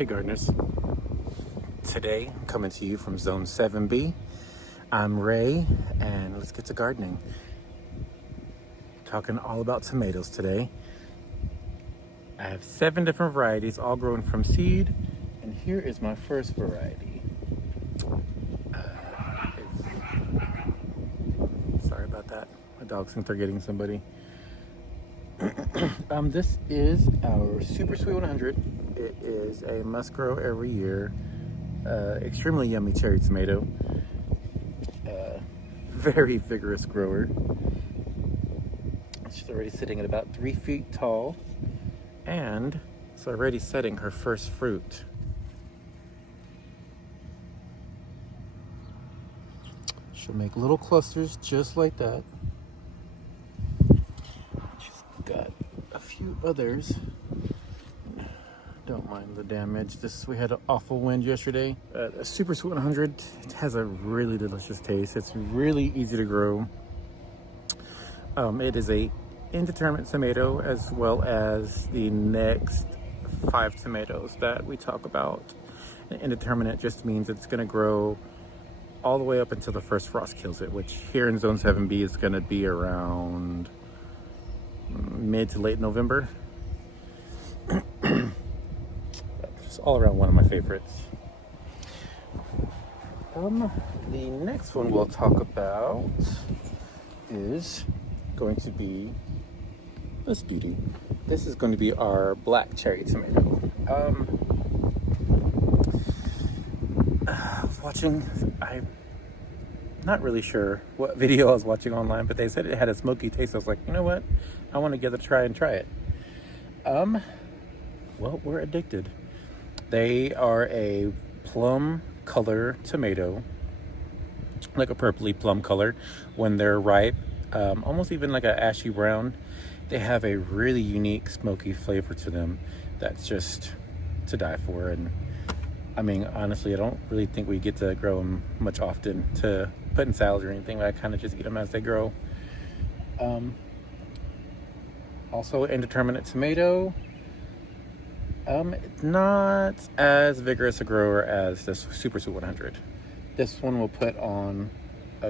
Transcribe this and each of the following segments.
Hey gardeners, today I'm coming to you from Zone 7B. I'm Ray and let's get to gardening. Talking all about tomatoes today. I have 7 different varieties all grown from seed, and here is my first variety. Sorry about that, my dogs think they're getting somebody. This is our Supersweet 100. It is a must grow every year, extremely yummy cherry tomato, very vigorous grower. She's already sitting at about 3 feet tall, and it's already setting her first fruit. She'll make little clusters just like that. She's got a few others. Don't mind the damage. We had an awful wind yesterday. A Supersweet 100 has a really delicious taste. It's really easy to grow. It is a indeterminate tomato, as well as the next 5 tomatoes that we talk about. Indeterminate just means it's going to grow all the way up until the first frost kills it, which here in Zone 7B is going to be around mid to late November. It's all around one of my favorites. The next one we'll talk about is going to be this beauty. This is going to be our black cherry tomato. I'm not really sure what video I was watching online, but they said it had a smoky taste. I was like, you know what? I want to give it a try and try it. Well, we're addicted. They are a plum color tomato, like a purpley plum color when they're ripe, almost even like an ashy brown. They have a really unique smoky flavor to them that's just to die for. And I mean, honestly, I don't really think we get to grow them much often to put in salads or anything. I kind of just eat them as they grow. Also, indeterminate tomato. It's not as vigorous a grower as this Supersweet 100. This one will put on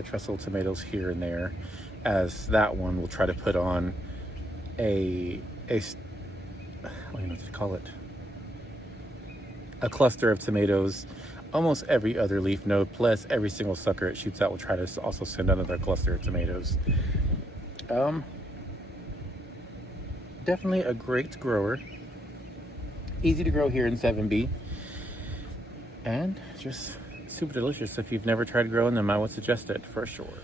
trestle tomatoes here and there, as that one will try to put on I don't know what to call it, a cluster of tomatoes almost every other leaf node, plus every single sucker it shoots out will try to also send another cluster of tomatoes. Definitely a great grower. Easy to grow here in 7B, and just super delicious. If you've never tried growing them, I would suggest it for sure.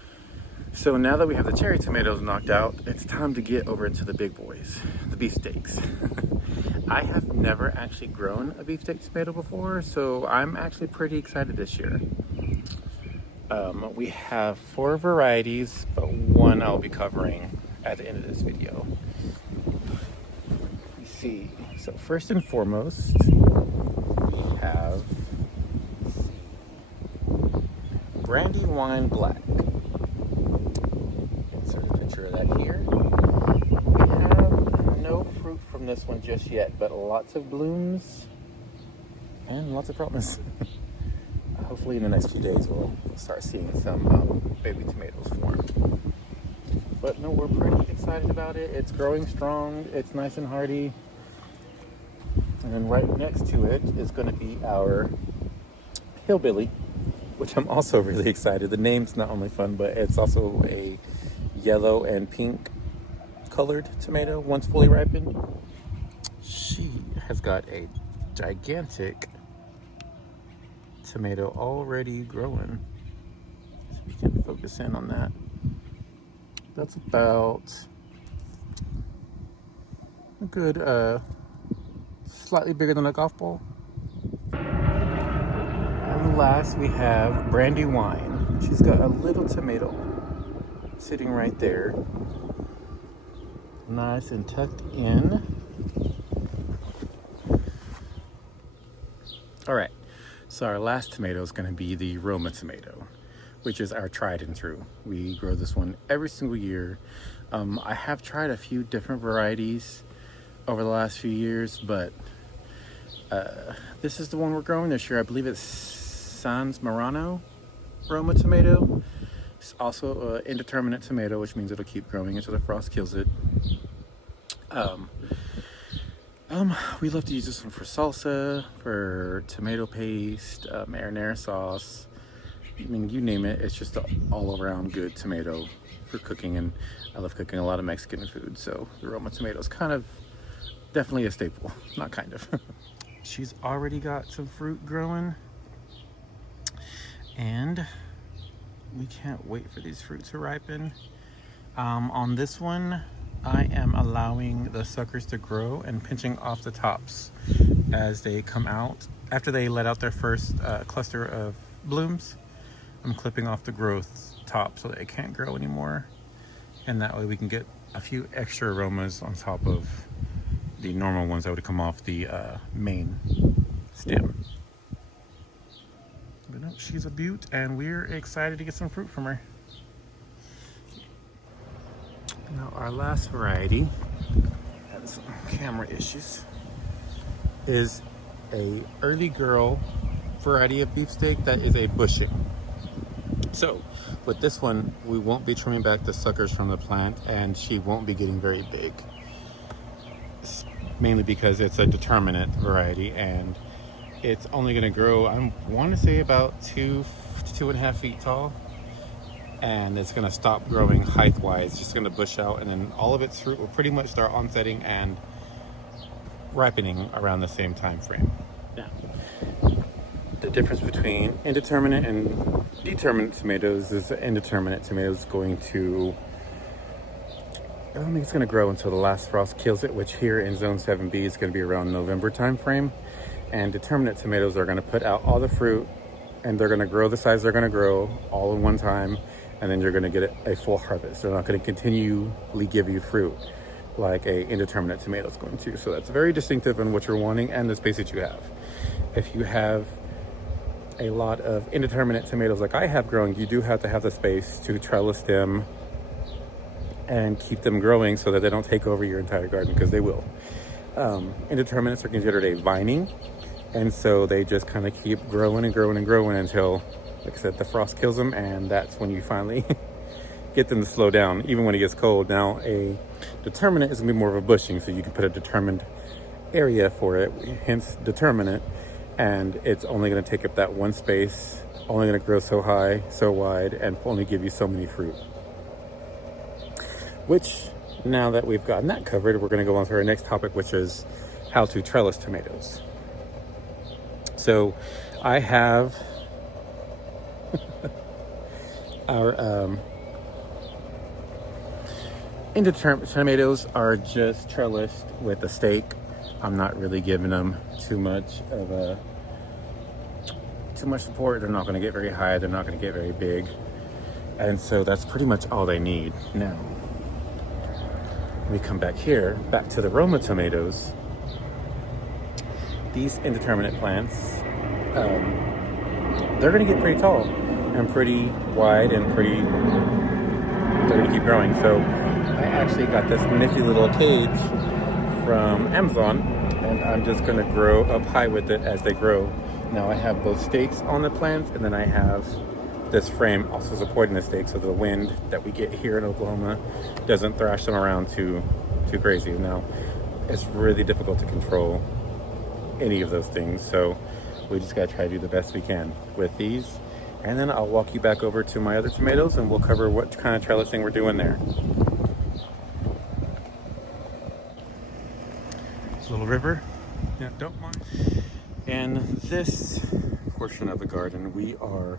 So now that we have the cherry tomatoes knocked out, it's time to get over into the big boys, the beefsteaks. I have never actually grown a beefsteak tomato before, so I'm actually pretty excited this year. We have 4 varieties, but one I'll be covering at the end of this video. See, so first and foremost, we have Brandywine Black. Insert a picture of that here. We have no fruit from this one just yet, but lots of blooms and lots of promise. Hopefully in the next few days we'll start seeing some baby tomatoes form. But no, we're pretty excited about it. It's growing strong, it's nice and hardy. And then right next to it is going to be our Hillbilly, which I'm also really excited. The name's not only fun, but it's also a yellow and pink colored tomato once fully ripened. She has got a gigantic tomato already growing. So we can focus in on that. That's about a good slightly bigger than a golf ball. And last we have Brandywine. She's got a little tomato sitting right there, nice and tucked in. All right, so our last tomato is going to be the Roma tomato, which is our tried and true. We grow this one every single year. I have tried a few different varieties over the last few years, but This is the one we're growing this year. I believe it's Marzano Roma tomato. It's also an indeterminate tomato, which means it'll keep growing until the frost kills it. We love to use this one for salsa, for tomato paste, marinara sauce. I mean, you name it. It's just an all-around good tomato for cooking, and I love cooking a lot of Mexican food, so the Roma tomato is kind of definitely a staple, not kind of. She's already got some fruit growing, and we can't wait for these fruits to ripen. On this one, I am allowing the suckers to grow and pinching off the tops as they come out. After they let out their first cluster of blooms, I'm clipping off the growth top so that it can't grow anymore. And that way we can get a few extra aromas on top of the normal ones that would come off the main stem. But no, she's a beaut, and we're excited to get some fruit from her. Now our last variety, had some camera issues, is a early girl variety of beefsteak that is a bushing. So with this one, we won't be trimming back the suckers from the plant, and she won't be getting very big. It's mainly because it's a determinate variety, and it's only going to grow, I want to say about 2 to 2.5 feet tall. And it's going to stop growing height-wise, it's just going to bush out, and then all of its fruit will pretty much start onsetting and ripening around the same time frame. Now, the difference between indeterminate and determinate tomatoes is the indeterminate tomato is going to, I don't think it's going to grow until the last frost kills it, which here in zone 7B is going to be around November time frame. And determinate tomatoes are going to put out all the fruit, and they're going to grow the size they're going to grow all in one time, and then you're going to get a full harvest. They're not going to continually give you fruit like a indeterminate tomato is going to. So that's very distinctive in what you're wanting and the space that you have. If you have a lot of indeterminate tomatoes like I have growing, you do have to have the space to trellis them and keep them growing so that they don't take over your entire garden, because they will. Indeterminates are considered a vining, and so they just kind of keep growing and growing and growing until, like I said, the frost kills them, and that's when you finally get them to slow down, even when it gets cold. Now, a determinate is going to be more of a bushing, so you can put a determined area for it, hence determinate, and it's only going to take up that one space, only going to grow so high, so wide, and only give you so many fruit. Which, now that we've gotten that covered, we're going to go on to our next topic, which is how to trellis tomatoes. So I have our indeterminate tomatoes are just trellised with a stake. I'm not really giving them too much support. They're not going to get very high. They're not going to get very big. And so that's pretty much all they need. Now, we come back here, back to the Roma tomatoes. These indeterminate plants, they're going to get pretty tall and pretty wide and they're going to keep growing. So I actually got this nifty little cage from Amazon, and I'm just going to grow up high with it as they grow. Now I have both stakes on the plants, and then I have this frame also supporting the stake, so the wind that we get here in Oklahoma doesn't thrash them around too crazy. Now, it's really difficult to control any of those things, so we just gotta try to do the best we can with these. And then I'll walk you back over to my other tomatoes, and we'll cover what kind of trellising we're doing there. It's a little river, yeah, don't mind. And this portion of the garden, we are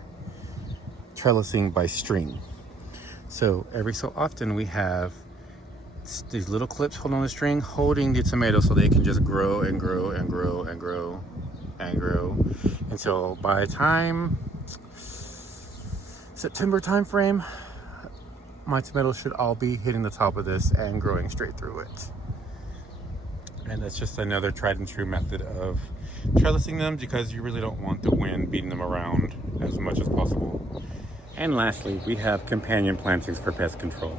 trellising by string. So every so often we have these little clips holding on the string, holding the tomatoes so they can just grow and grow and grow and grow and grow until by the time September time frame, my tomatoes should all be hitting the top of this and growing straight through it. And that's just another tried and true method of trellising them, because you really don't want the wind beating them around as much as possible. And lastly, we have companion plantings for pest control.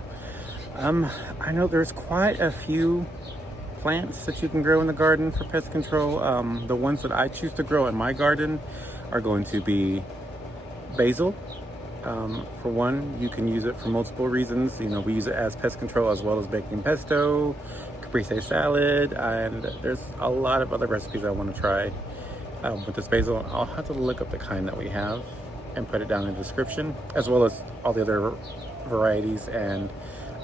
I know there's quite a few plants that you can grow in the garden for pest control. The ones that I choose to grow in my garden are going to be basil. For one, you can use it for multiple reasons. You know, we use it as pest control as well as baking pesto, caprese salad, and there's a lot of other recipes I want to try with this basil. I'll have to look up the kind that we have and put it down in the description, as well as all the other varieties and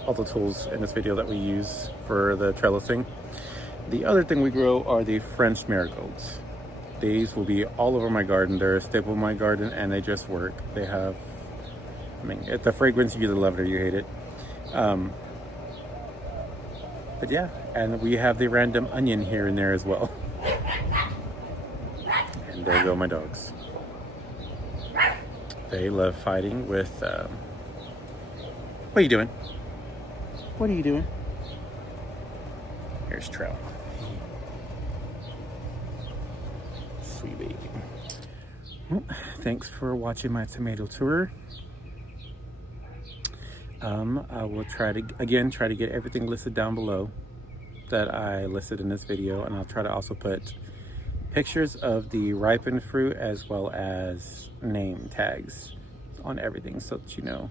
all the tools in this video that we use for the trellising. The other thing we grow are the French marigolds. These will be all over my garden. They're a staple in my garden and they just work. They have, I mean, the fragrance, you either love it or you hate it. But yeah, and we have the random onion here and there as well. And there go my dogs. They love fighting with, what are you doing? What are you doing? Here's Trell. Sweet baby. Well, thanks for watching my tomato tour. I will try to get everything listed down below that I listed in this video, and I'll try to also put pictures of the ripened fruit as well as name tags on everything so that you know.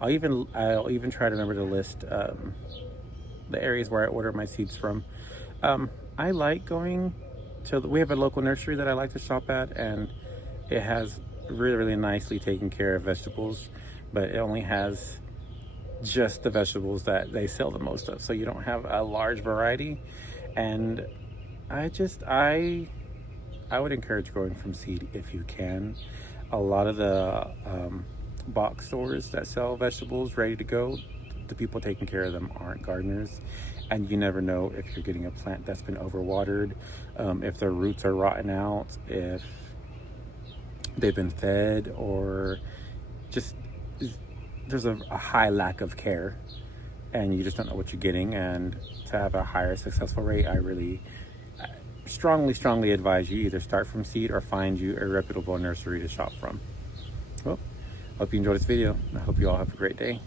I'll even try to remember to list the areas where I order my seeds from. I like going to, we have a local nursery that I like to shop at, and it has really nicely taken care of vegetables, but it only has just the vegetables that they sell the most of, so you don't have a large variety. And I would encourage growing from seed if you can. A lot of the box stores that sell vegetables ready to go, the people taking care of them aren't gardeners, and you never know if you're getting a plant that's been overwatered, if their roots are rotten out, if they've been fed, or just there's a high lack of care and you just don't know what you're getting. And to have a higher successful rate, I really strongly advise you either start from seed or find you a reputable nursery to shop from. Well, hope you enjoyed this video. I hope you all have a great day.